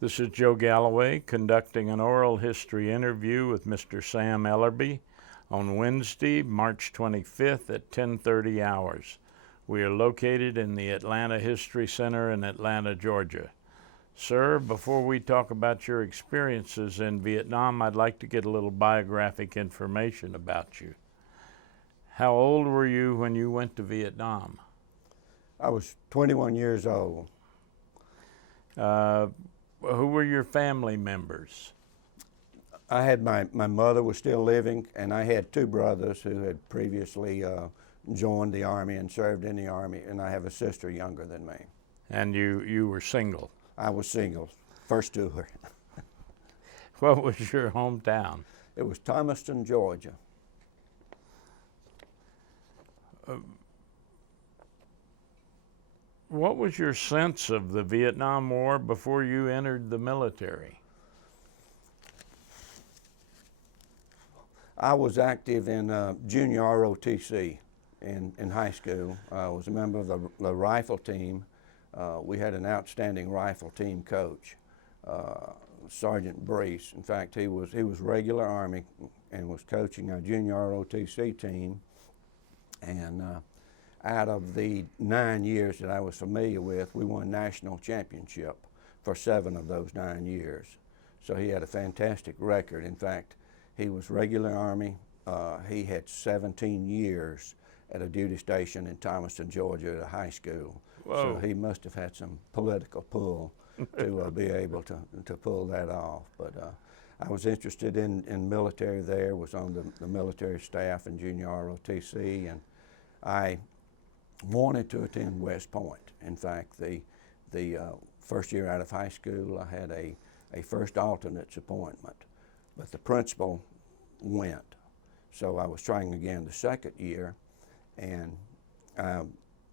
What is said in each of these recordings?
This is Joe Galloway conducting an oral history interview with Mr. Sam Ellerbee on Wednesday, March 25th at 10:30 hours. We are located in the Atlanta History Center in Atlanta, Georgia. Sir, before we talk about your experiences in Vietnam, I'd like to get a little biographic information about you. How old were you when you went to Vietnam? I was 21 years old. Who were your family members? I had my mother was still living, and I had two brothers who had previously joined the Army and served in the Army, and I have a sister younger than me. And you were single? I was single, first tour. What was your hometown? It was Thomaston, Georgia. What was your sense of the Vietnam War before you entered the military? I was active in junior ROTC in high school. I was a member of the rifle team. We had an outstanding rifle team coach, Sergeant Brees. In fact, he was regular Army and was coaching our junior ROTC team. And out of the 9 years that I was familiar with, we won national championship for 7 of those 9 years. So he had a fantastic record. In fact, he was regular Army. He had 17 years at a duty station in Thomaston, Georgia at a high school. Whoa. So he must have had some political pull to be able to pull that off. But I was interested in military there, was on the military staff in junior ROTC, and I wanted to attend West Point. In fact, the first year out of high school, I had a first alternate's appointment, but the principal went. So I was trying again the second year, and I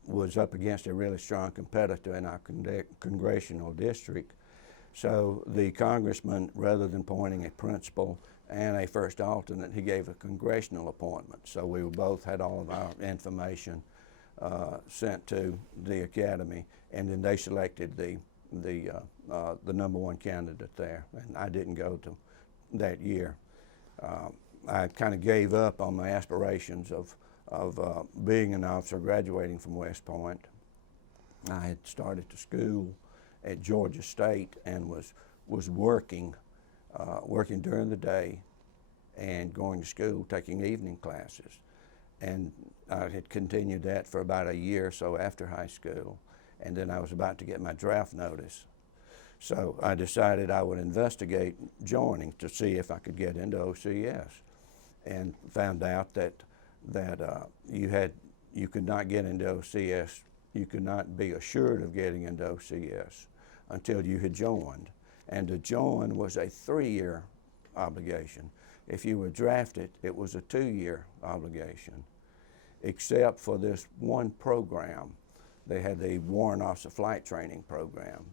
was up against a really strong competitor in our congressional district. So the congressman, rather than appointing a principal and a first alternate, he gave a congressional appointment. So we both had all of our information sent to the academy, and then they selected the #1 candidate there, and I didn't go to that year. I kind of gave up on my aspirations of being an officer, graduating from West Point. I had started to school at Georgia State and was working during the day and going to school, taking evening classes. And I had continued that for about a year or so after high school, and then I was about to get my draft notice. So I decided I would investigate joining to see if I could get into OCS, and found out that you could not get into OCS, you could not be assured of getting into OCS until you had joined. And to join was a 3-year obligation. If you were drafted, it was a 2-year obligation, except for this one program. They had the Warrant Officer Flight Training Program.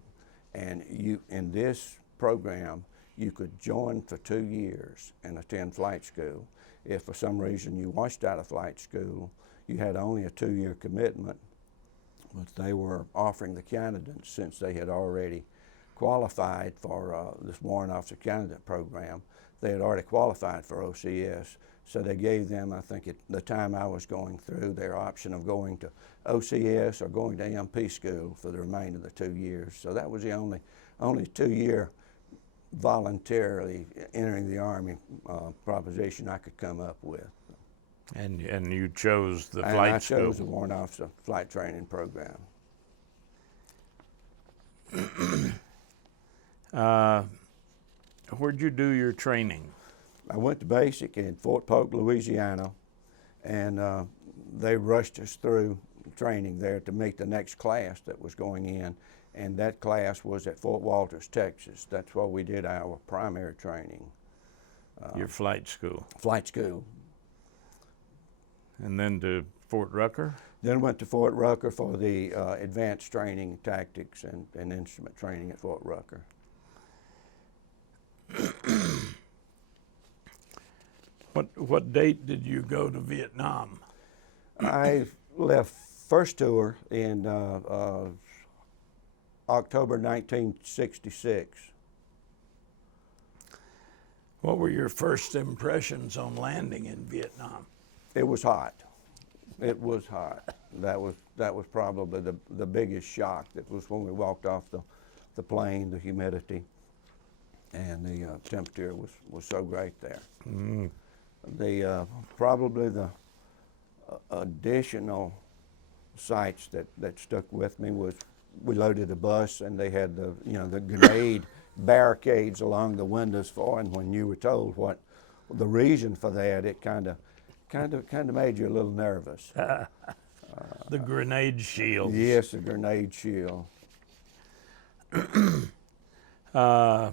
And in this program, you could join for 2 years and attend flight school. If for some reason you washed out of flight school, you had only a 2-year commitment, but they were offering the candidates, since they had already qualified for this Warrant Officer Candidate Program, they had already qualified for OCS. So they gave them, I think at the time I was going through, their option of going to OCS or going to MP school for the remainder of the 2 years. So that was the only 2-year voluntarily entering the Army proposition I could come up with. And you chose the flight school? I chose the Warrant Officer Flight Training Program. Where'd you do your training? I went to basic in Fort Polk, Louisiana, and they rushed us through training there to meet the next class that was going in, and that class was at Fort Walters, Texas. That's where we did our primary training. Your flight school? Flight school. And then to Fort Rucker? Then went to Fort Rucker for the advanced training, tactics, and instrument training at Fort Rucker. What date did you go to Vietnam? I left first tour in October 1966. What were your first impressions on landing in Vietnam? It was hot. It was hot. That was probably the biggest shock. That was when we walked off the plane, the humidity, and the temperature was so great there. The probably the additional sights that stuck with me was we loaded a bus and they had the grenade barricades along the windows for, and when you were told what the reason for that, it kind of made you a little nervous. The grenade shields. Yes, the grenade shield. Where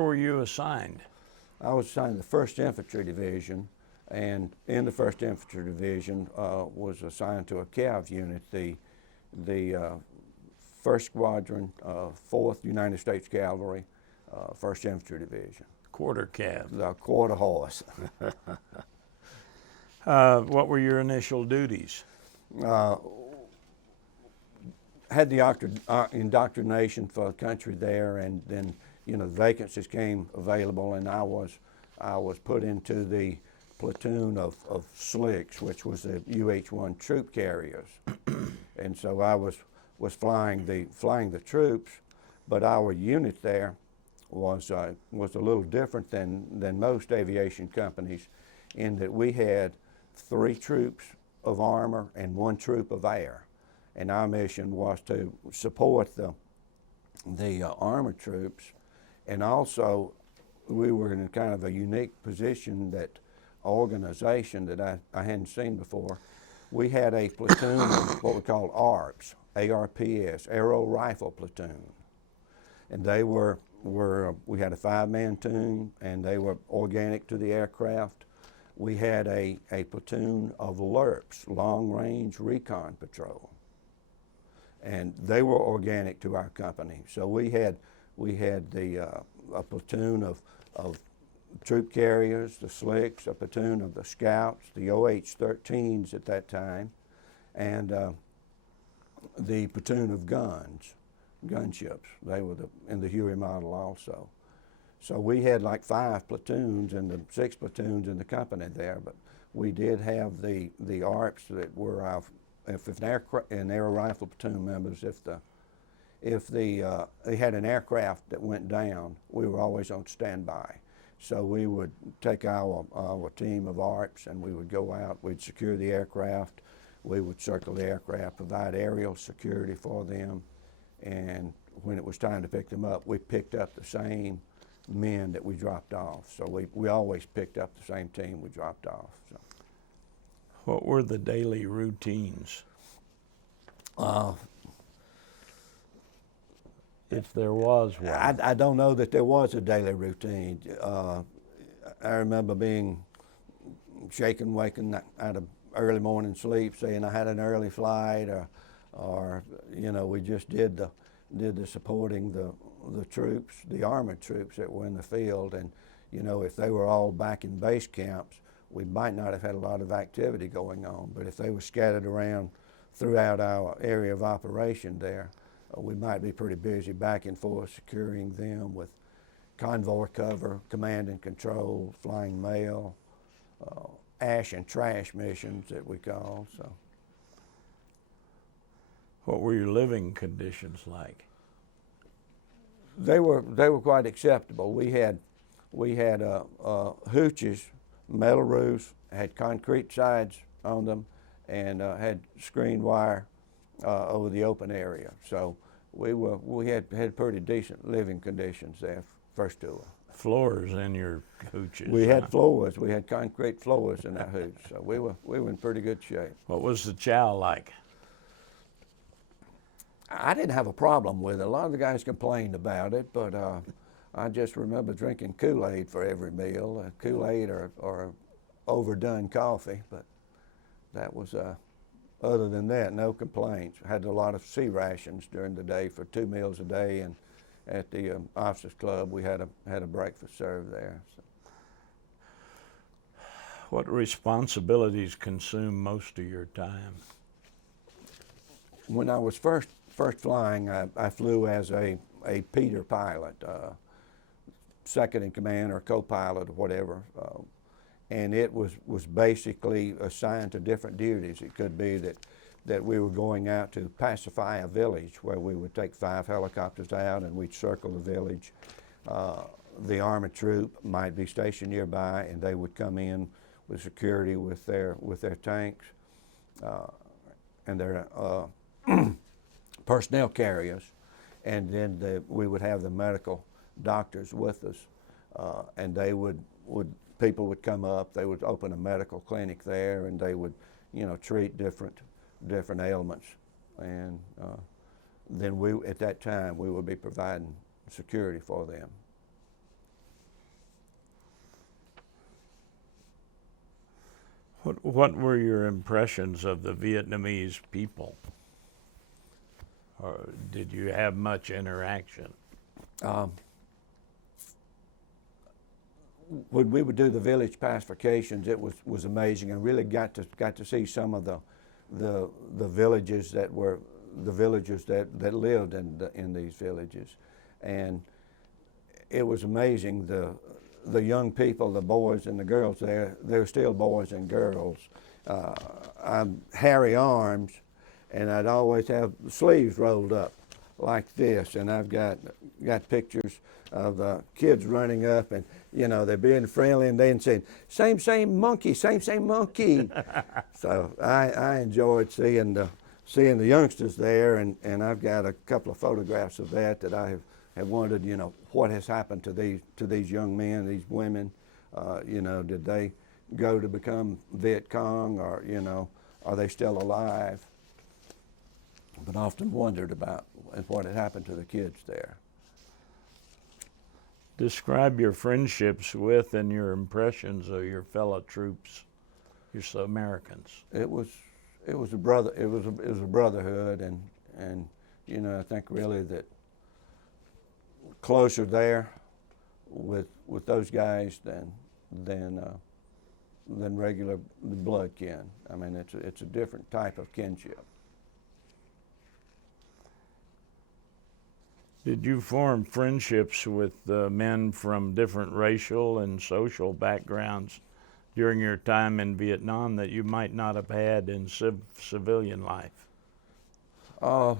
were you assigned? I was assigned the 1st Infantry Division, and in the 1st Infantry Division was assigned to a cav unit, the 1st Squadron, 4th United States Cavalry, 1st Infantry Division. Quarter cav. The quarter horse. What were your initial duties? Had the indoctrination for the country there, and then vacancies came available, and I was put into the platoon of slicks, which was the UH-1 troop carriers, and so I was flying the troops, but our unit there was a little different than most aviation companies, in that we had 3 troops of armor and 1 troop of air, and our mission was to support the armored troops, and also we were in kind of a unique position, that organization that I hadn't seen before. We had a platoon of what we called ARPs, ARPS, Aero Rifle Platoon, and they we had a 5-man team, and they were organic to the aircraft. We had a platoon of LRPs, Long Range Recon Patrol, and they were organic to our company. So we had a platoon of troop carriers, the slicks, a platoon of the scouts, the OH-13s at that time, and the platoon of gunships. They were in the Huey model also. So we had like 5 platoons and the 6 platoons in the company there, but we did have the ARPs that were our, if an air rifle platoon members, if they had an aircraft that went down, we were always on standby. So we would take our team of ARPs and we would go out, we'd secure the aircraft, we would circle the aircraft, provide aerial security for them, and when it was time to pick them up, we picked up the same men that we dropped off. So we always picked up the same team we dropped off. So. What were the daily routines? If there was one. I don't know that there was a daily routine. I remember being shaken, waking out of early morning sleep, saying I had an early flight, or we just did the supporting the troops, the armored troops that were in the field, and if they were all back in base camps, we might not have had a lot of activity going on, but if they were scattered around throughout our area of operation there, we might be pretty busy back and forth securing them with convoy cover, command and control, flying mail, ash and trash missions that we call. So. What were your living conditions like? They were quite acceptable. We had hooches, metal roofs, had concrete sides on them, and had screen wire over the open area. So we had pretty decent living conditions there first tour. Floors in your hooches? We had floors. We had concrete floors in our hooch. So we were in pretty good shape. What was the chow like? I didn't have a problem with it. A lot of the guys complained about it, but I just remember drinking Kool-Aid for every meal, Kool-Aid or overdone coffee, but that was, other than that, no complaints. I had a lot of sea rations during the day for 2 meals a day, and at the officers club we had a breakfast served there. So. What responsibilities consume most of your time? When I was first first flying, I flew as a Peter pilot, second in command or co-pilot or whatever. And it was basically assigned to different duties. It could be that we were going out to pacify a village, where we would take 5 helicopters out and we'd circle the village. The Army troop might be stationed nearby, and they would come in with security with their tanks and their personnel carriers, and then we would have the medical doctors with us, and they people would come up. They would open a medical clinic there, and they would, treat different ailments, and then at that time we would be providing security for them. What were your impressions of the Vietnamese people? Or did you have much interaction? When we would do the village pacifications, it was amazing, and really got to see some of the villages that were the villagers that lived in these villages, and it was amazing. The young people, the boys and the girls there, they're still boys and girls. I'm hairy arms, and I'd always have sleeves rolled up like this, and I've got pictures of kids running up, and they're being friendly, and then saying, same monkey, same monkey. So I enjoyed seeing the youngsters there, and I've got a couple of photographs of that I have wondered, what has happened to these young men, these women. Did they go to become Viet Cong, or are they still alive? But often wondered about what had happened to the kids there. Describe your friendships with and your impressions of your fellow troops, your Americans. It was a brotherhood, and I think really that closer there with those guys than regular blood kin. I mean, it's a different type of kinship. Did you form friendships with men from different racial and social backgrounds during your time in Vietnam that you might not have had in civilian life? The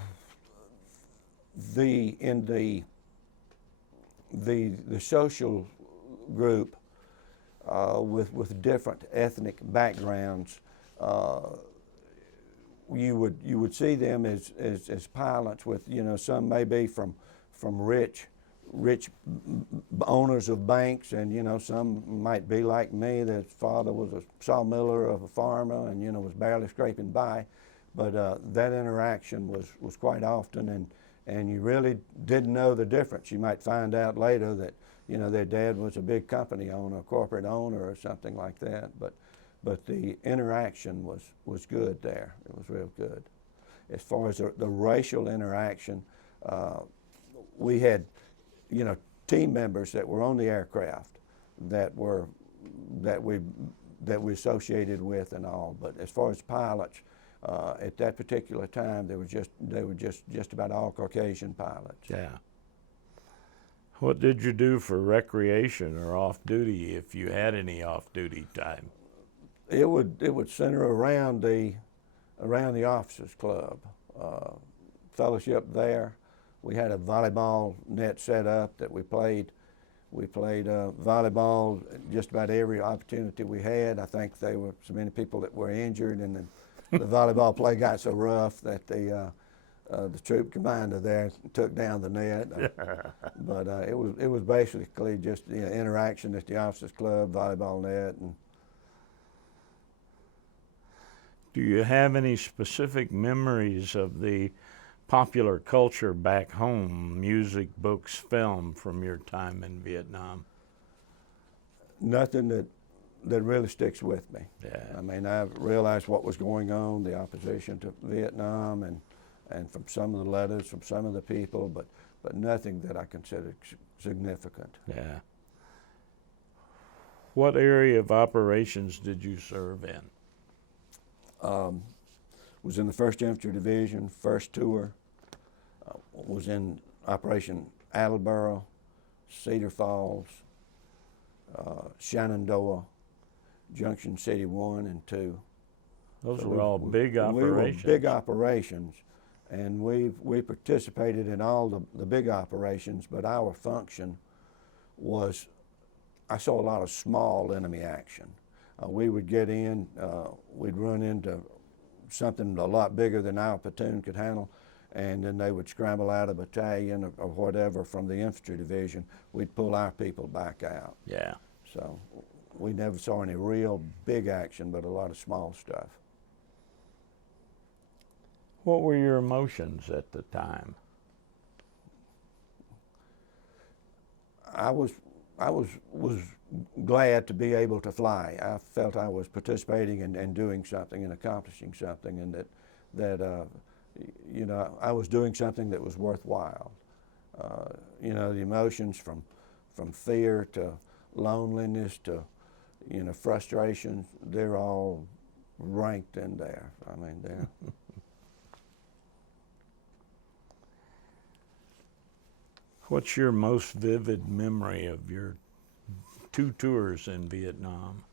social group with different ethnic backgrounds, you would see them as pilots with, some may be from rich owners of banks, and some might be like me, that father was a sawmiller of a farmer and was barely scraping by, but that interaction was quite often, and you really didn't know the difference. You might find out later that their dad was a big company owner, a corporate owner or something like that, but the interaction was good there. It was real good. As far as the racial interaction, we had team members that were on the aircraft that we associated with and all. But as far as pilots, at that particular time, they were just about all Caucasian pilots. Yeah. What did you do for recreation or off duty, if you had any off duty time? It would center around the officers' club, fellowship there. We had a volleyball net set up that we played. We played volleyball just about every opportunity we had. I think there were so many people that were injured, and the volleyball play got so rough that the troop commander there took down the net. But it was basically just interaction at the officers' club, volleyball net. And do you have any specific memories of the popular culture back home, music, books, film, from your time in Vietnam? Nothing that really sticks with me. Yeah. I mean, I've realized what was going on, the opposition to Vietnam, and from some of the letters from some of the people, but nothing that I considered significant. Yeah. What area of operations did you serve in? Was in the 1st Infantry Division, 1st Tour, was in Operation Attleboro, Cedar Falls, Shenandoah, Junction City 1 and 2. Those So were all big operations. We were big operations, and we participated in all the big operations, but our function was, I saw a lot of small enemy action. We would get in, we'd run into something a lot bigger than our platoon could handle, and then they would scramble out a battalion or whatever from the Infantry Division. We'd pull our people back out. Yeah. So we never saw any real big action, but a lot of small stuff. What were your emotions at the time? I was glad to be able to fly. I felt I was participating and doing something and accomplishing something, and that you know, I was doing something that was worthwhile. You know, the emotions from fear to loneliness to, you know, frustration, they're all ranked in there. I mean, they're What's your most vivid memory of your 2 tours in Vietnam?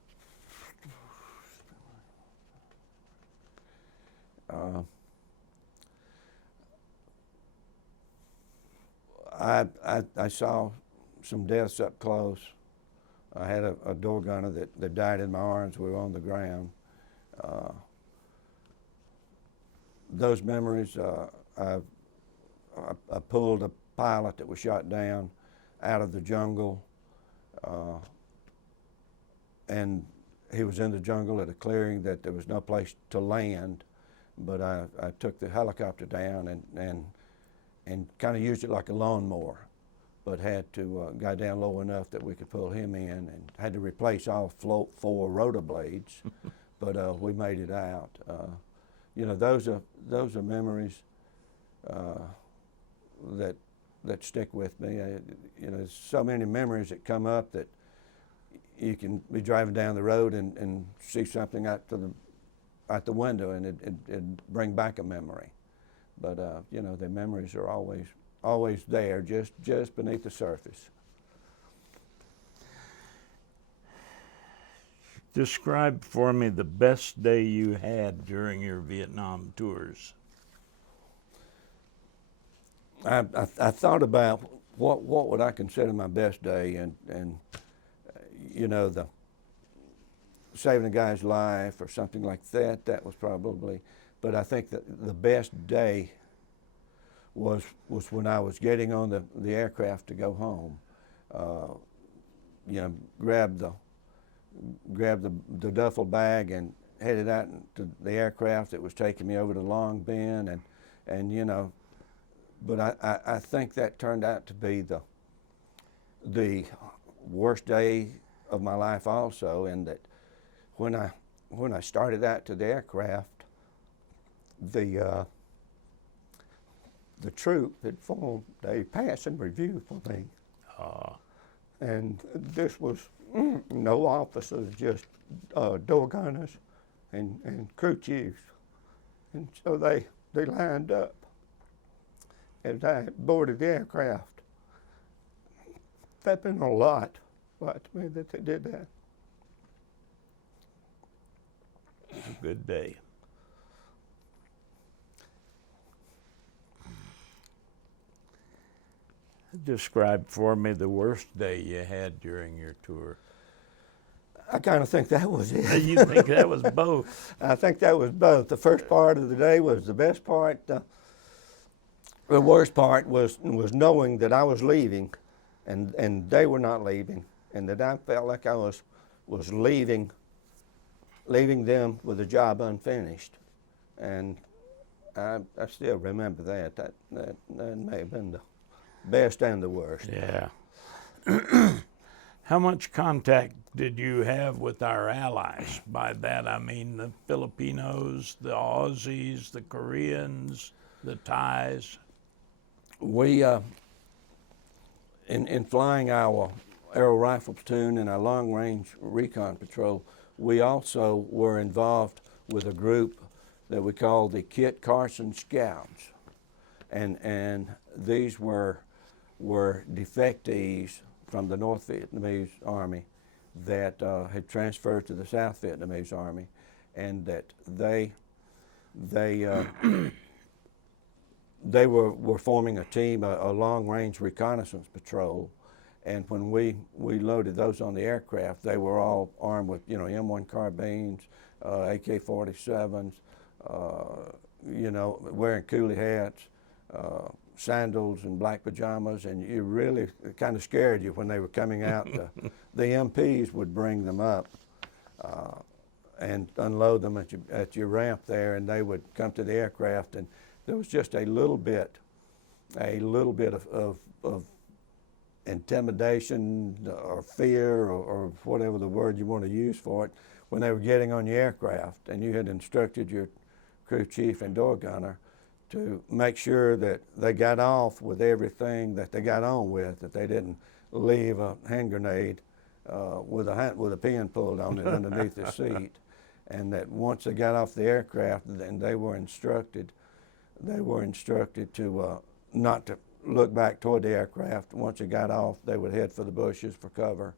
I saw some deaths up close. I had a door gunner that died in my arms. We were on the ground. Those memories, I pulled a pilot that was shot down out of the jungle, and he was in the jungle at a clearing that there was no place to land, but I took the helicopter down and kind of used it like a lawnmower, but had to go down low enough that we could pull him in, and had to replace all 4 rotor blades, but we made it out. You know, those are memories that stick with me. You know, there's so many memories that come up that you can be driving down the road and see something out the window, and it'd bring back a memory. But you know, the memories are always there, just beneath the surface. Describe for me the best day you had during your Vietnam tours. I thought about what would I consider my best day, and you know, the saving a guy's life or something like that. That was probably, but I think that the best day was when I was getting on the aircraft to go home. You know, grab the duffel bag and headed out to the aircraft that was taking me over to Long Ben, and you know. But I think that turned out to be the worst day of my life also, in that when I started out to the aircraft, the troop had formed a passing review for me. And this was no officers, just door gunners and crew chiefs. And so they lined up as I boarded the aircraft. That meant a lot to me that they did that. It was a good day. Describe for me the worst day you had during your tour. I kind of think that was it. You think that was both? I think that was both. The first part of the day was the best part. The worst part was knowing that I was leaving, and they were not leaving, and that I felt like I was leaving them with a job unfinished, and I still remember that. That may have been the best and the worst. Yeah. How much contact did you have with our allies? By that I mean the Filipinos, the Aussies, the Koreans, the Thais. We, in flying our aero rifle platoon and our long range recon patrol, we also were involved with a group that we called the Kit Carson Scouts. and these were defectees from the North Vietnamese Army that had transferred to the South Vietnamese Army, and that they were forming a team, a long-range reconnaissance patrol. And when we loaded those on the aircraft, they were all armed with, you know, M1 carbines, AK-47s, you know, wearing coolie hats, sandals and black pajamas, and you really, it kind of scared you when they were coming out. The MPs would bring them up and unload them at your ramp there, and they would come to the aircraft, and there was just a little bit of intimidation or fear or whatever the word you want to use for it when they were getting on your aircraft, and you had instructed your crew chief and door gunner to make sure that they got off with everything that they got on with, that they didn't leave a hand grenade with a pin pulled on it underneath the seat, and that once they got off the aircraft, then they were instructed to not to look back toward the aircraft. Once they got off, they would head for the bushes for cover,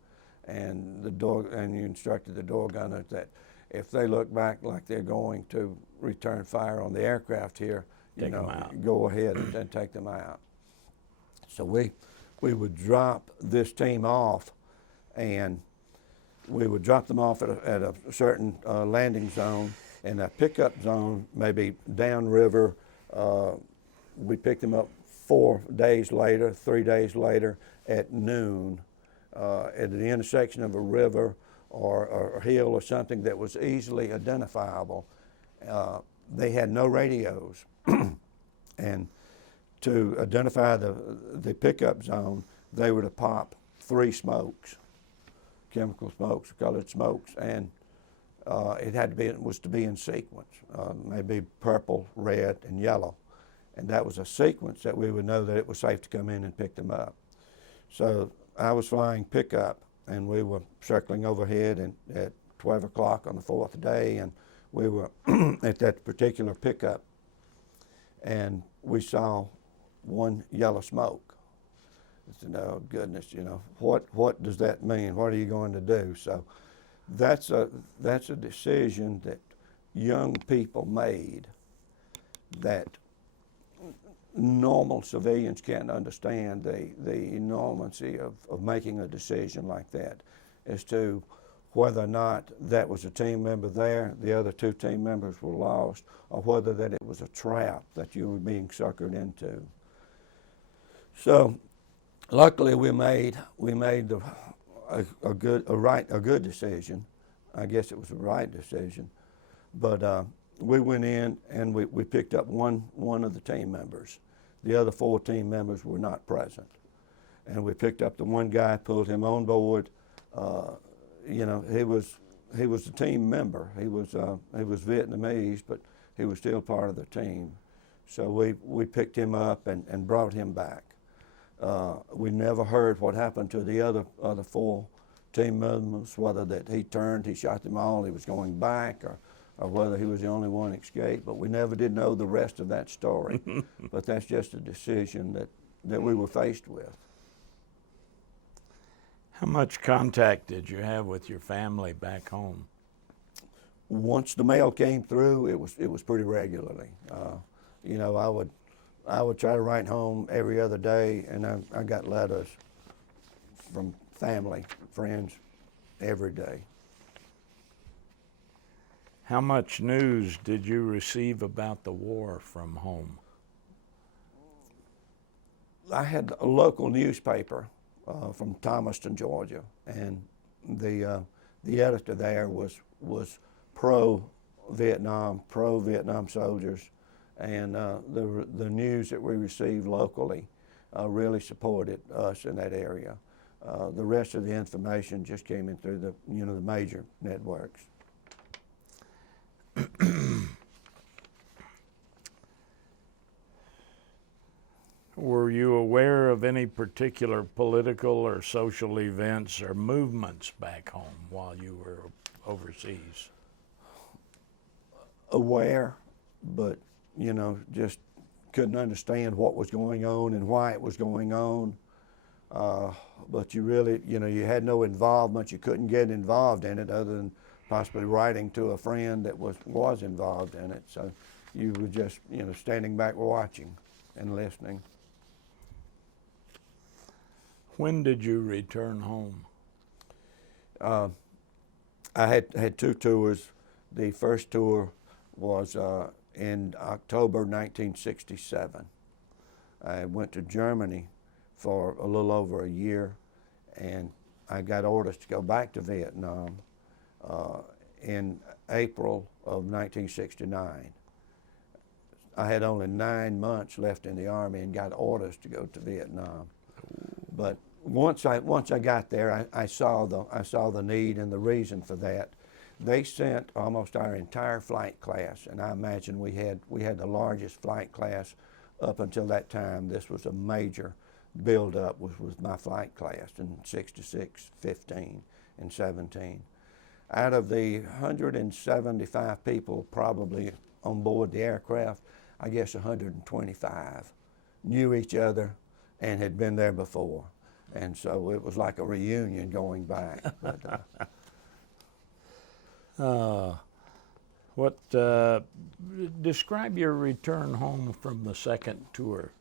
and you instructed the door gunner that if they look back like they're going to return fire on the aircraft here, you know, go ahead and take them out. So we would drop this team off, and we would drop them off at a certain landing zone, and a pickup zone, maybe downriver. We picked them up 3 days later at noon at the intersection of a river or a hill or something that was easily identifiable. They had no radios, and to identify the pickup zone, they were to pop 3 smokes, chemical smokes, colored smokes, and it was to be in sequence, maybe purple, red, and yellow. And that was a sequence that we would know that it was safe to come in and pick them up. So I was flying pickup, and we were circling overhead at 12 o'clock on the 4th day, and we were at that particular pickup, and we saw one yellow smoke. I said, oh goodness, you know, what does that mean? What are you going to do? So that's a decision that young people made that normal civilians can't understand, the enormity of making a decision like that as to whether or not that was a team member there, the other 2 team members were lost, or whether that it was a trap that you were being suckered into. So luckily we made a good decision. I guess it was a right decision, but we went in and we picked up one of the team members. The other 4 team members were not present, and we picked up the one guy, pulled him on board. You know, he was a team member. He was Vietnamese, but he was still part of the team. So we picked him up and brought him back. We never heard what happened to the other 4 team members, whether that he turned, he shot them all, he was going back, or whether he was the only one escaped, but we never did know the rest of that story. But that's just a decision that we were faced with. How much contact did you have with your family back home? Once the mail came through, it was pretty regularly. You know, I would try to write home every other day, and I got letters from family, friends, every day. How much news did you receive about the war from home? I had a local newspaper from Thomaston, Georgia, and the editor there was pro-Vietnam soldiers, and the news that we received locally really supported us in that area. The rest of the information just came in through the major networks. Were you aware of any particular political or social events or movements back home while you were overseas? Aware, but just couldn't understand what was going on and why it was going on. But you really, you had no involvement. You couldn't get involved in it other than possibly writing to a friend that was involved in it. So you were just, standing back watching and listening. When did you return home? I had 2 tours. The first tour was in October 1967. I went to Germany for a little over a year, and I got orders to go back to Vietnam in April of 1969. I had only 9 months left in the Army and got orders to go to Vietnam. But once I got there, I saw the need and the reason for that. They sent almost our entire flight class, and I imagine we had the largest flight class up until that time. This was a major build-up with my flight class in 66, 15, and 17. Out of the 175 people probably on board the aircraft, I guess 125 knew each other and had been there before. And so it was like a reunion going back. Describe your return home from the second tour.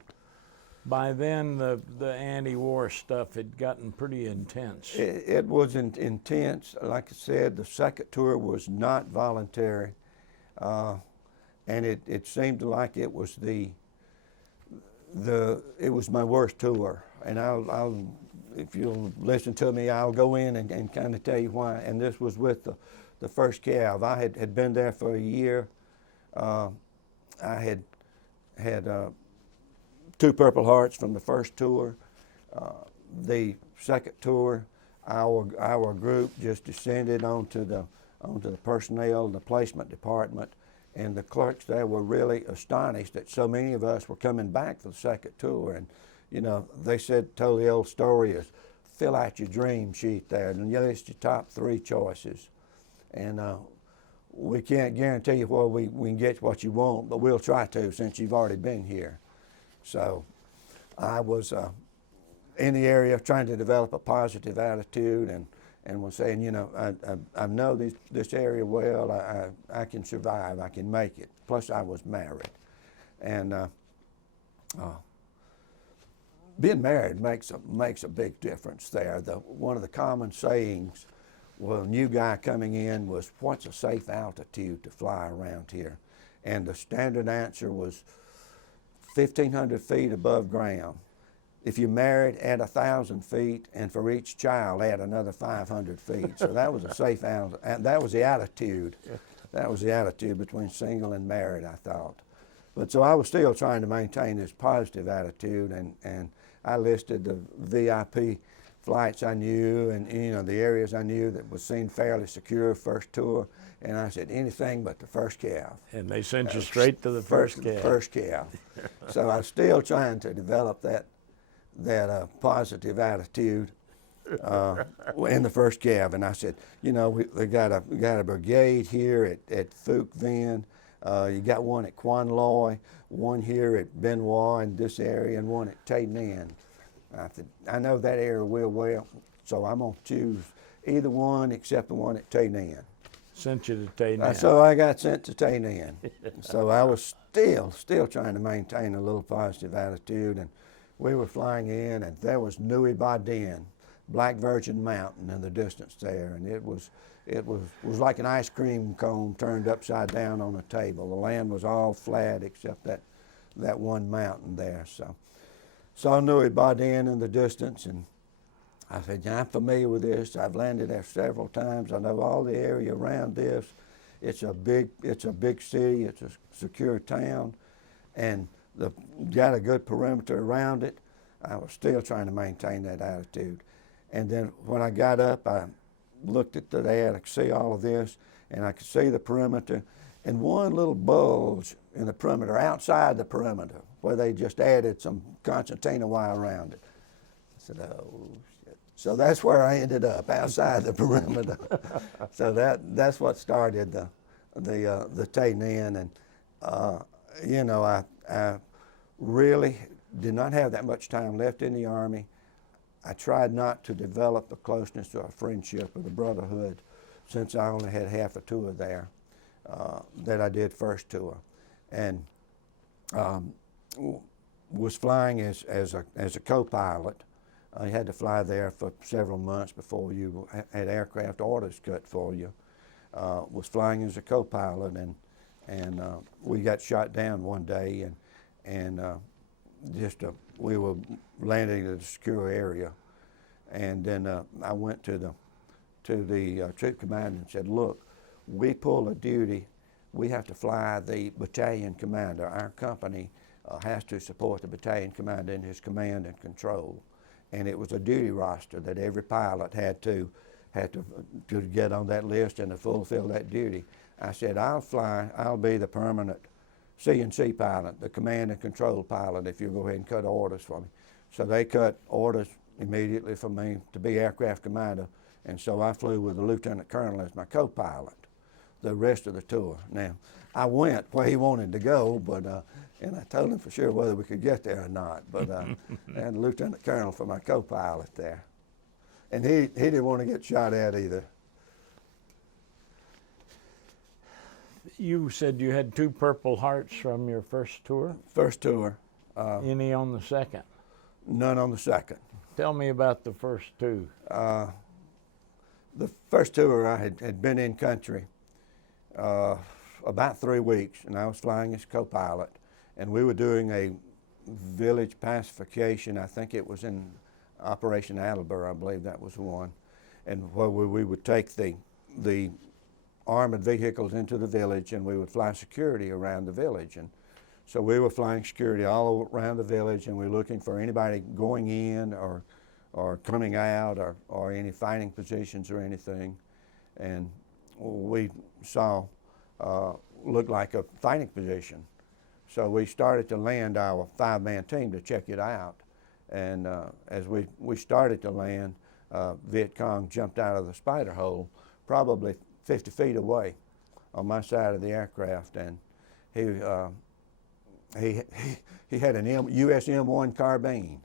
By then, the anti-war stuff had gotten pretty intense. It was intense. Like I said, the second tour was not voluntary, and it seemed like it was it was my worst tour. And I'll if you'll listen to me, I'll go in and kind of tell you why. And this was with the first Cav. I had been there for a year. I had 2 Purple Hearts from the first tour. The second tour, our group just descended onto the personnel, the placement department, and the clerks there were really astonished that so many of us were coming back for the second tour. And they told the old story is, fill out your dream sheet there and list your top 3 choices. And we can't guarantee you where we can get what you want, but we'll try to since you've already been here. So I was in the area trying to develop a positive attitude and was saying, I know this area well, I can survive, I can make it. Plus I was married. And being married makes a big difference there. One of the common sayings, well, a new guy coming in was, what's a safe altitude to fly around here? And the standard answer was 1,500 feet above ground. If you're married, add 1,000 feet, and for each child, add another 500 feet. So that was a safe altitude, and that was the attitude. That was the attitude between single and married, I thought. But so I was still trying to maintain this positive attitude, and I listed the VIP flights I knew and the areas I knew that was seen fairly secure first tour, and I said anything but the first Cav. And they sent you straight to the first Cav. First Cav. So I was still trying to develop that positive attitude in the first Cav, and I said, they got a brigade here at Phuc Vinh. You got one at Quan Loy, one here at Benoit in this area, and one at Tay Ninh. I said, I know that area real well, so I'm going to choose either one except the one at Tay Ninh. Sent you to Tay Ninh. So I got sent to Tay Ninh. So I was still trying to maintain a little positive attitude, and we were flying in, and there was Nui Ba Dinh, Black Virgin Mountain in the distance there, and it was like an ice cream cone turned upside down on a table. The land was all flat except that one mountain there. So saw Nui Ba Dinh in the distance, and I said, I'm familiar with this. I've landed there several times. I know all the area around this. It's a big city. It's a secure town, and got a good perimeter around it. I was still trying to maintain that attitude. And then when I got up, I looked at I could see all of this, and I could see the perimeter, and one little bulge in the perimeter, outside the perimeter, where they just added some concertina wire around it. I said, oh, shit. So that's where I ended up, outside the perimeter. So that's what started the Tay Ninh, and I really did not have that much time left in the Army. I tried not to develop a closeness or a friendship or the brotherhood since I only had half a tour there that I did first tour. And was flying as a co-pilot. I had to fly there for several months before you had aircraft orders cut for you. Was flying as a co-pilot, and we got shot down one day, and we were landing in a secure area, and then I went to the troop commander and said, "Look, we pull a duty. We have to fly the battalion commander. Our company has to support the battalion commander in his command and control." And it was a duty roster that every pilot had to get on that list and to fulfill that duty. I said, I'll be the permanent C&C pilot, the command and control pilot, if you'll go ahead and cut orders for me. So they cut orders immediately for me to be aircraft commander, and so I flew with the lieutenant colonel as my co-pilot the rest of the tour. Now, I went where he wanted to go, but and I told him for sure whether we could get there or not, but I had the lieutenant colonel for my co-pilot there. And he didn't want to get shot at either. You said you had 2 Purple Hearts from your first tour? First tour. Any on the second? None on the second. Tell me about the first 2. The first tour I had been in country about 3 weeks, and I was flying as co-pilot, and we were doing a village pacification. I think it was in Operation Attleboro, I believe that was one, and where we would take the armored vehicles into the village, and we would fly security around the village. And so we were flying security all around the village, and we were looking for anybody going in or coming out or any fighting positions or anything. And we saw looked like a fighting position. So we started to land our 5-man team to check it out. And as we started to land, Viet Cong jumped out of the spider hole probably 50 feet away on my side of the aircraft, and he had an US M1 carbine,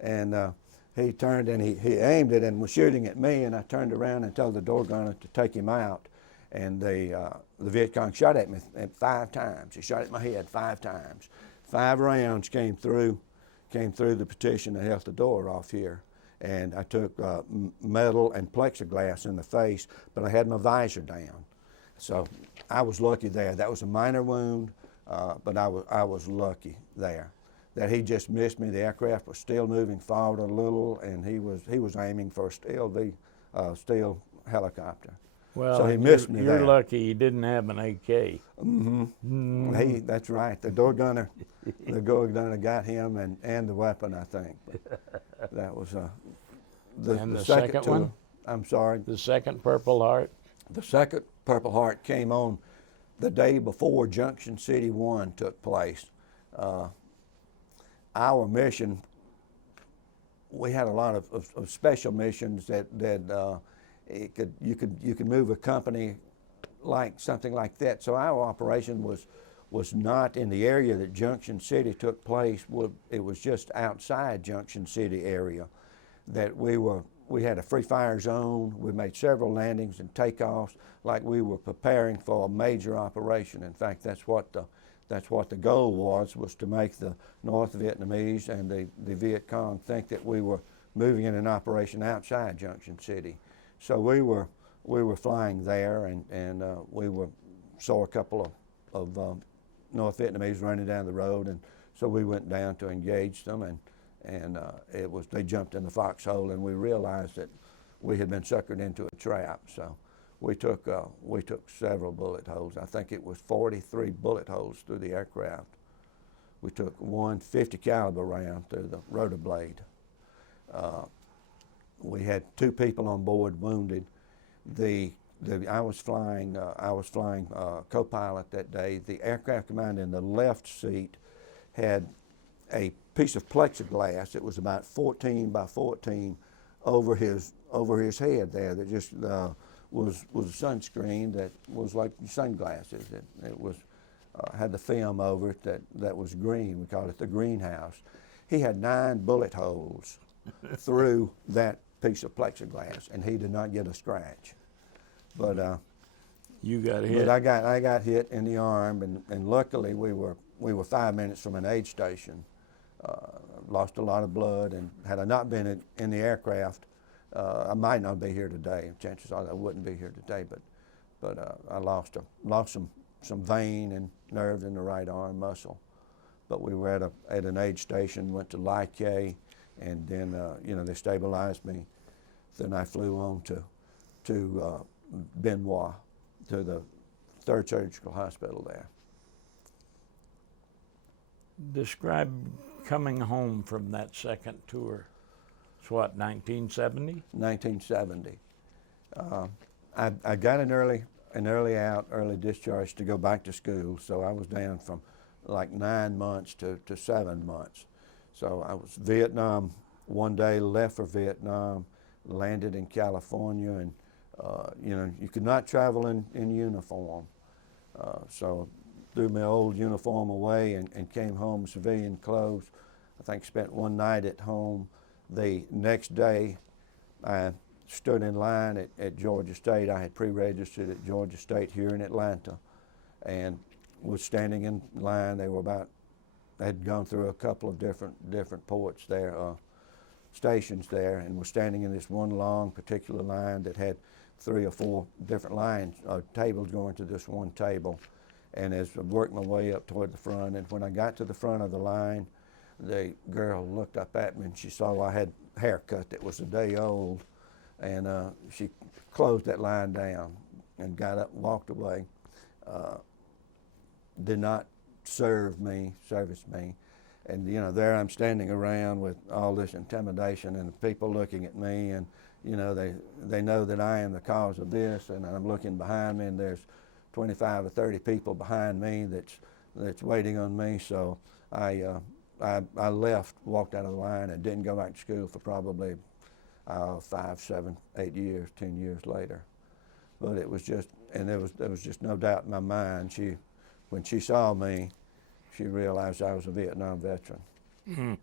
and he turned and he aimed it and was shooting at me, and I turned around and told the door gunner to take him out, and the Viet Cong shot at me 5 times. He shot at my head 5 times. 5 rounds came through the partition that held the door off here. And I took metal and plexiglass in the face, but I had my visor down. So I was lucky there. That was a minor wound, but I was lucky there that he just missed me. The aircraft was still moving forward a little, and he was aiming for a Steele helicopter. Well, so he missed me there. You're lucky he didn't have an AK. Mm-hmm. Mm-hmm. That's right. The door gunner got him and the weapon, I think. But that was the second one. I'm sorry. The second Purple Heart. The second Purple Heart came on the day before Junction City 1 took place. Our mission, we had a lot of special missions that you could move a company like something like that. So our operation was not in the area that Junction City took place. It was just outside Junction City area that we had a free fire zone. We made several landings and takeoffs like we were preparing for a major operation. In fact, that's what the goal was to make the North Vietnamese and the Viet Cong think that we were moving in an operation outside Junction City. So we were flying there, and we saw a couple of North Vietnamese running down the road, and so we went down to engage them, and they jumped in the foxhole, and we realized that we had been suckered into a trap. So we took several bullet holes. I think it was 43 bullet holes through the aircraft. We took one 50 caliber round through the rotor blade. We had 2 people on board wounded. I was flying co-pilot that day. The aircraft commander in the left seat had a piece of plexiglass. It was about 14 by 14 over his head there. That just was a sunscreen that was like sunglasses. It was had the film over it that was green. We called it the greenhouse. He had 9 bullet holes through that piece of plexiglass, and he did not get a scratch. But you got hit. But I got hit in the arm, and luckily we were 5 minutes from an aid station. Lost a lot of blood, and had I not been in the aircraft, I might not be here today. Chances are I wouldn't be here today. But I lost some vein and nerve in the right arm muscle. But we were at an aid station, went to Lyke, and then they stabilized me. Then I flew on to Benoit, to the 3rd Surgical Hospital there. Describe Coming home from that second tour. It's what, 1970? 1970. I got an early discharge to go back to school, so I was down from like 9 months to 7 months. So I was Vietnam one day, left for Vietnam, landed in California, and you could not travel in uniform. So threw my old uniform away and came home in civilian clothes. I think spent one night at home. The next day, I stood in line at Georgia State. I had pre-registered at Georgia State here in Atlanta, and was standing in line. They had gone through a couple of different ports there, stations there, and was standing in this one long particular line that had 3 or 4 different lines, tables going to this one table. And as I worked my way up toward the front, and when I got to the front of the line, the girl looked up at me and she saw I had a haircut that was a day old, and she closed that line down and got up and walked away. Did not service me. And there I'm standing around with all this intimidation and people looking at me, and they know that I am the cause of this, and I'm looking behind me and there's 25 or 30 people behind me that's waiting on me. So I left, walked out of the line, and didn't go back to school for probably 5, 7, 8 years, 10 years later. But it was just, and there was just no doubt in my mind. When she saw me, she realized I was a Vietnam veteran. Mm-hmm.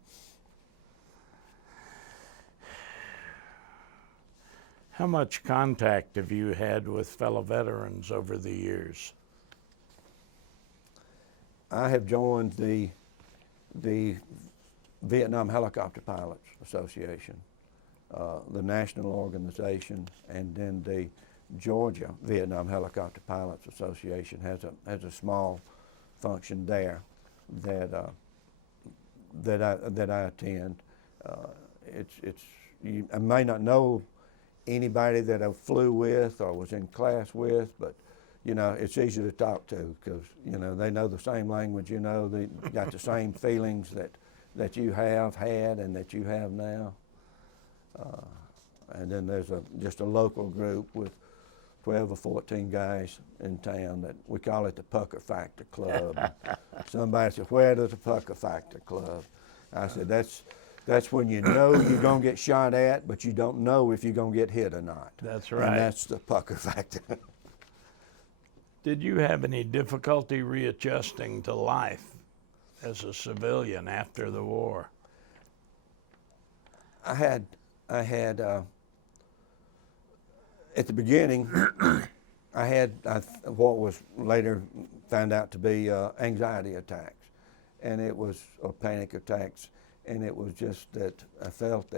How much contact have you had with fellow veterans over the years? I have joined the Vietnam Helicopter Pilots Association, the national organization, and then the Georgia Vietnam Helicopter Pilots Association has a small function there that I attend. I may not know anybody that I flew with or was in class with, but it's easy to talk to because they know the same language. They got the same feelings that you have had and that you have now. And then there's just a local group with 12 or 14 guys in town that we call it the Pucker Factor Club. Somebody said, "Where does the Pucker Factor Club?" I said, that's when you know you're going to get shot at, but you don't know if you're going to get hit or not. That's right. And that's the Pucker Factor. Did you have any difficulty readjusting to life as a civilian after the war? I had at the beginning, I had what was later found out to be anxiety attacks, and it was panic attacks, and it was just that I felt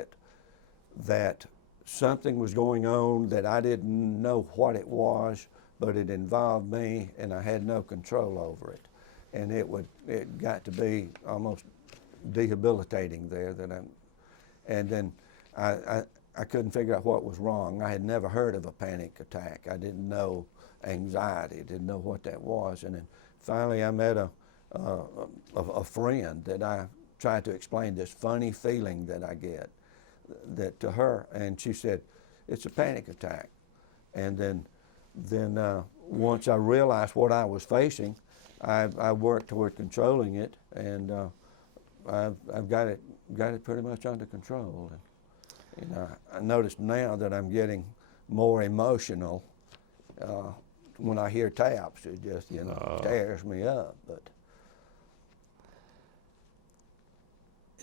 that something was going on that I didn't know what it was, but it involved me, and I had no control over it, and it got to be almost debilitating there. And then I couldn't figure out what was wrong. I had never heard of a panic attack. I didn't know anxiety. didn't know what that was. And then finally I met a friend that I tried to explain this funny feeling that I get that to her, and she said, "It's a panic attack." And then once I realized what I was facing, I worked toward controlling it, and I've got it pretty much under control. And I noticed now that I'm getting more emotional when I hear taps, it just, you know, tears me up. But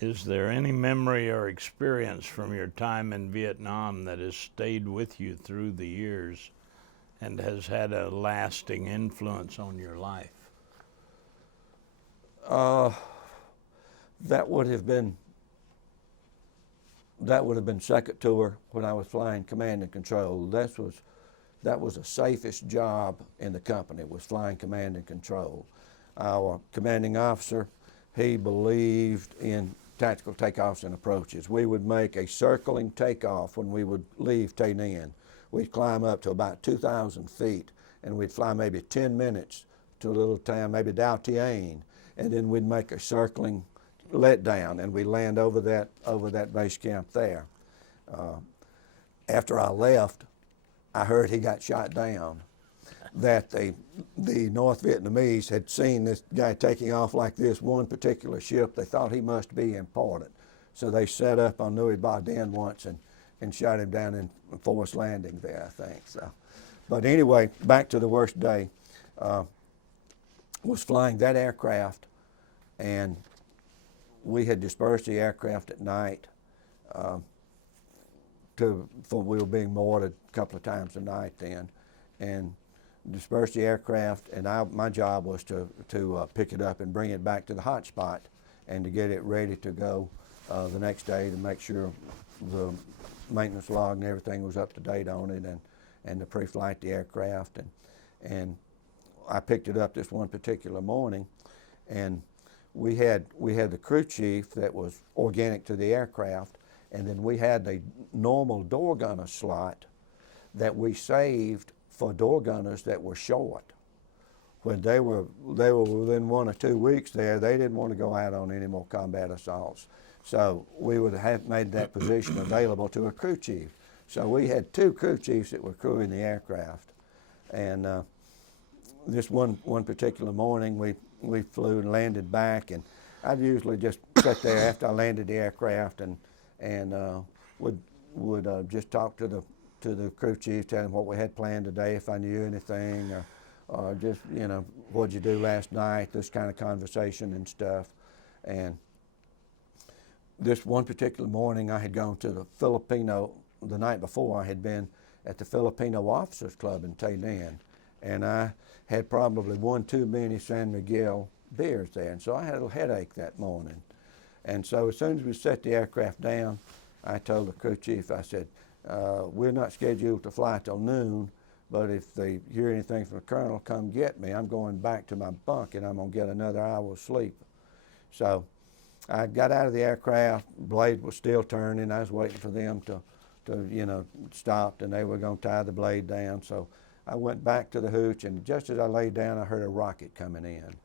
is there any memory or experience from your time in Vietnam that has stayed with you through the years and has had a lasting influence on your life? That would have been second tour when I was flying command and control. That was the safest job in the company, was flying command and control. Our commanding officer, he believed in tactical takeoffs and approaches. We would make a circling takeoff when we would leave Tay Ninh. We'd climb up to about 2,000 feet, and we'd fly maybe 10 minutes to a little town, maybe Dao Tien, and then we'd make a circling letdown, and we'd land over that base camp there. After I left, I heard he got shot down, that the North Vietnamese had seen this guy taking off like this, one particular ship. They thought he must be important. So they set up on Nui Ba Dinh once and shot him down in forced landing there, I think. So, but anyway, back to the worst day. Was flying that aircraft, and we had dispersed the aircraft at night. We were being mortared a couple of times a night then, and dispersed the aircraft, and my job was to pick it up and bring it back to the hot spot and to get it ready to go the next day, to make sure the maintenance log and everything was up to date on it, and to pre-flight the aircraft. And I picked it up this one particular morning, and we had the crew chief that was organic to the aircraft, and then we had the normal door gunner slot that we saved for door gunners that were short. When they were within 1 or 2 weeks there, they didn't want to go out on any more combat assaults. So we would have made that position available to a crew chief. So we had 2 crew chiefs that were crewing the aircraft. And this one particular morning, we flew and landed back, and I'd usually just sit there after I landed the aircraft and would just talk to the crew chief, tell him what we had planned today, if I knew anything, or just, you know, what'd you do last night, this kind of conversation and stuff. And this one particular morning, I had gone to the night before I had been at the Filipino Officers Club in Tay Ninh, and I had probably one too many San Miguel beers there, and so I had a headache that morning. And so as soon as we set the aircraft down, I told the crew chief, I said, we're not scheduled to fly till noon, but if they hear anything from the colonel, come get me. I'm going back to my bunk, and I'm going to get another hour of sleep. So I got out of the aircraft, blade was still turning. I was waiting for them to you know, stop, and they were going to tie the blade down. So I went back to the hooch, and just as I laid down, I heard a rocket coming in.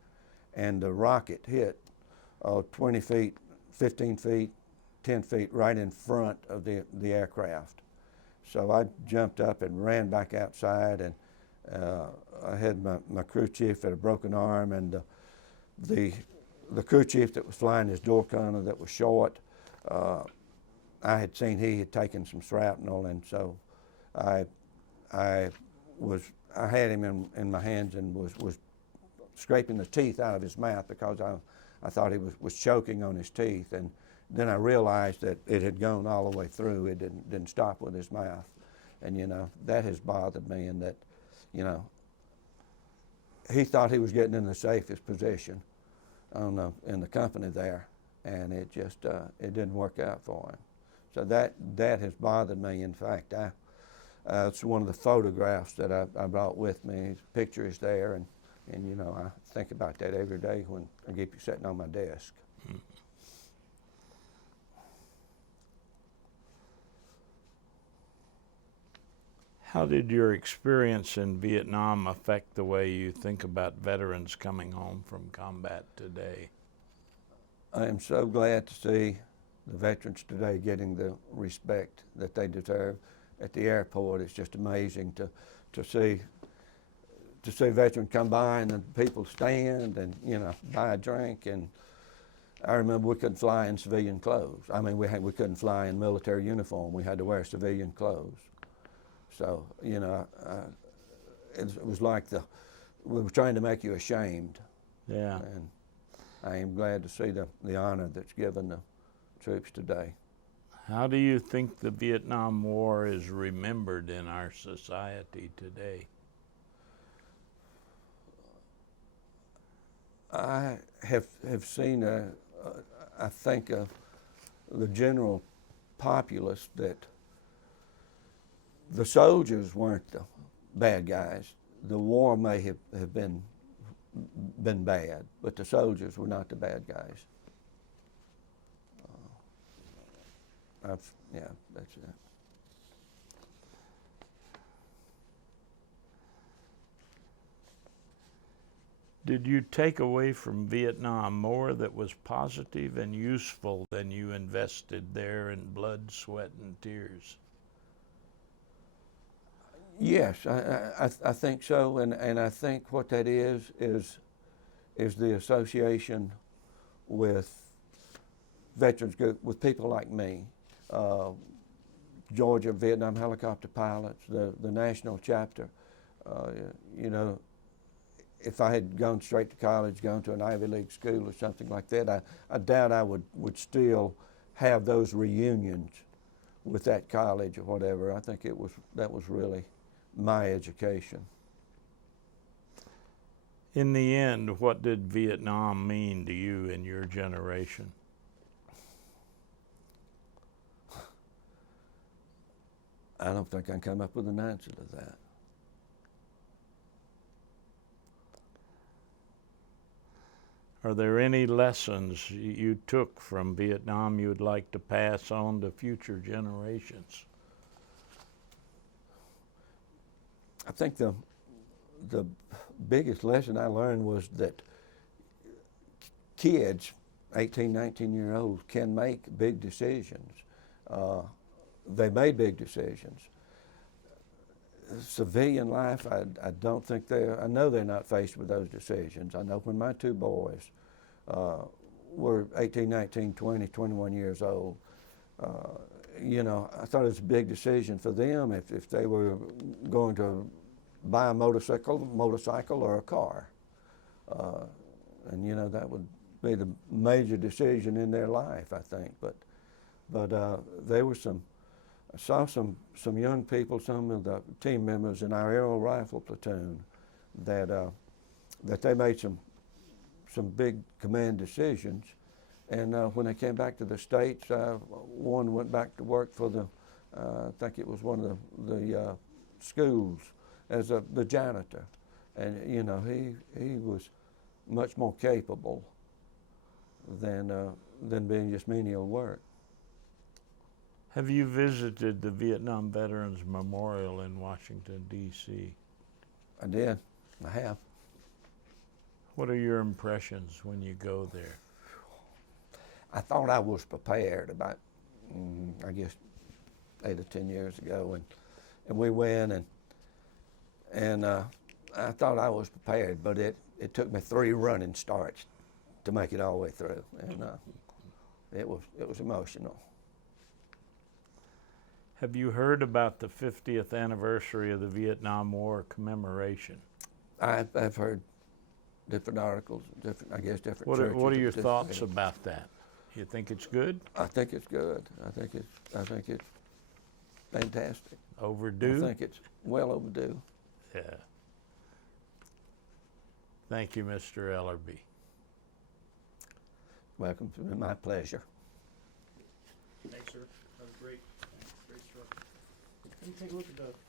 And the rocket hit 20 feet, 15 feet, 10 feet right in front of the aircraft. So I jumped up and ran back outside, and I had my crew chief had a broken arm, and the crew chief that was flying his door gunner that was short, I had seen he had taken some shrapnel, and so I had him in my hands and was scraping the teeth out of his mouth because I thought he was choking on his teeth. And then I realized that it had gone all the way through. It didn't stop with his mouth. And, you know, that has bothered me, and that, you know, he thought he was getting in the safest position in the company there, and it just, it didn't work out for him. So that has bothered me. In fact, it's one of the photographs that I brought with me. His picture is there, and you know, I think about that every day when I keep it sitting on my desk. How did your experience in Vietnam affect the way you think about veterans coming home from combat today? I am so glad to see the veterans today getting the respect that they deserve. At the airport, it's just amazing to see veterans come by and then people stand and, you know, buy a drink. And I remember we couldn't fly in civilian clothes. I mean, we couldn't fly in military uniform. We had to wear civilian clothes. So, you know, it was like we were trying to make you ashamed. Yeah. And I am glad to see the honor that's given the troops today. How do you think the Vietnam War is remembered in our society today? I have seen, I think, the general populace that the soldiers weren't the bad guys. The war may have been bad, but the soldiers were not the bad guys. Yeah, that's it. Did you take away from Vietnam more that was positive and useful than you invested there in blood, sweat, and tears? Yes, I think so, and I think what that is the association with veterans group, with people like me, Georgia Vietnam helicopter pilots, the national chapter. You know, if I had gone straight to college, gone to an Ivy League school or something like that, I doubt I would still have those reunions with that college or whatever. I think that was really my education. In the end, what did Vietnam mean to you and your generation? I don't think I can come up with an answer to that. Are there any lessons you took from Vietnam you would like to pass on to future generations? I think the biggest lesson I learned was that kids, 18, 19-year-olds, can make big decisions. They made big decisions. Civilian life, I don't think I know they're not faced with those decisions. I know when my two boys were 18, 19, 20, 21 years old, you know, I thought it was a big decision for them if they were going to buy a motorcycle or a car. And, you know, that would be the major decision in their life, I think. But there were I saw some young people, some of the team members in our aerial rifle platoon that they made some big command decisions. And when they came back to the States, one went back to work for I think it was one of the schools as the janitor. And, you know, he was much more capable than being just menial work. Have you visited the Vietnam Veterans Memorial in Washington, D.C.? I did. I have. What are your impressions when you go there? I thought I was prepared about, I guess, 8 or 10 years ago, and we went, and I thought I was prepared, but it took me 3 running starts to make it all the way through, and it was emotional. Have you heard about the 50th anniversary of the Vietnam War Commemoration? I've heard different articles, different churches. What are your thoughts about that? You think it's good? I think it's good. I think it's fantastic. Overdue? I think it's well overdue. Yeah. Thank you, Mr. Ellerbee. Welcome. It's been my pleasure. Thanks, sir. That was great. Great stuff. Let me take a look at the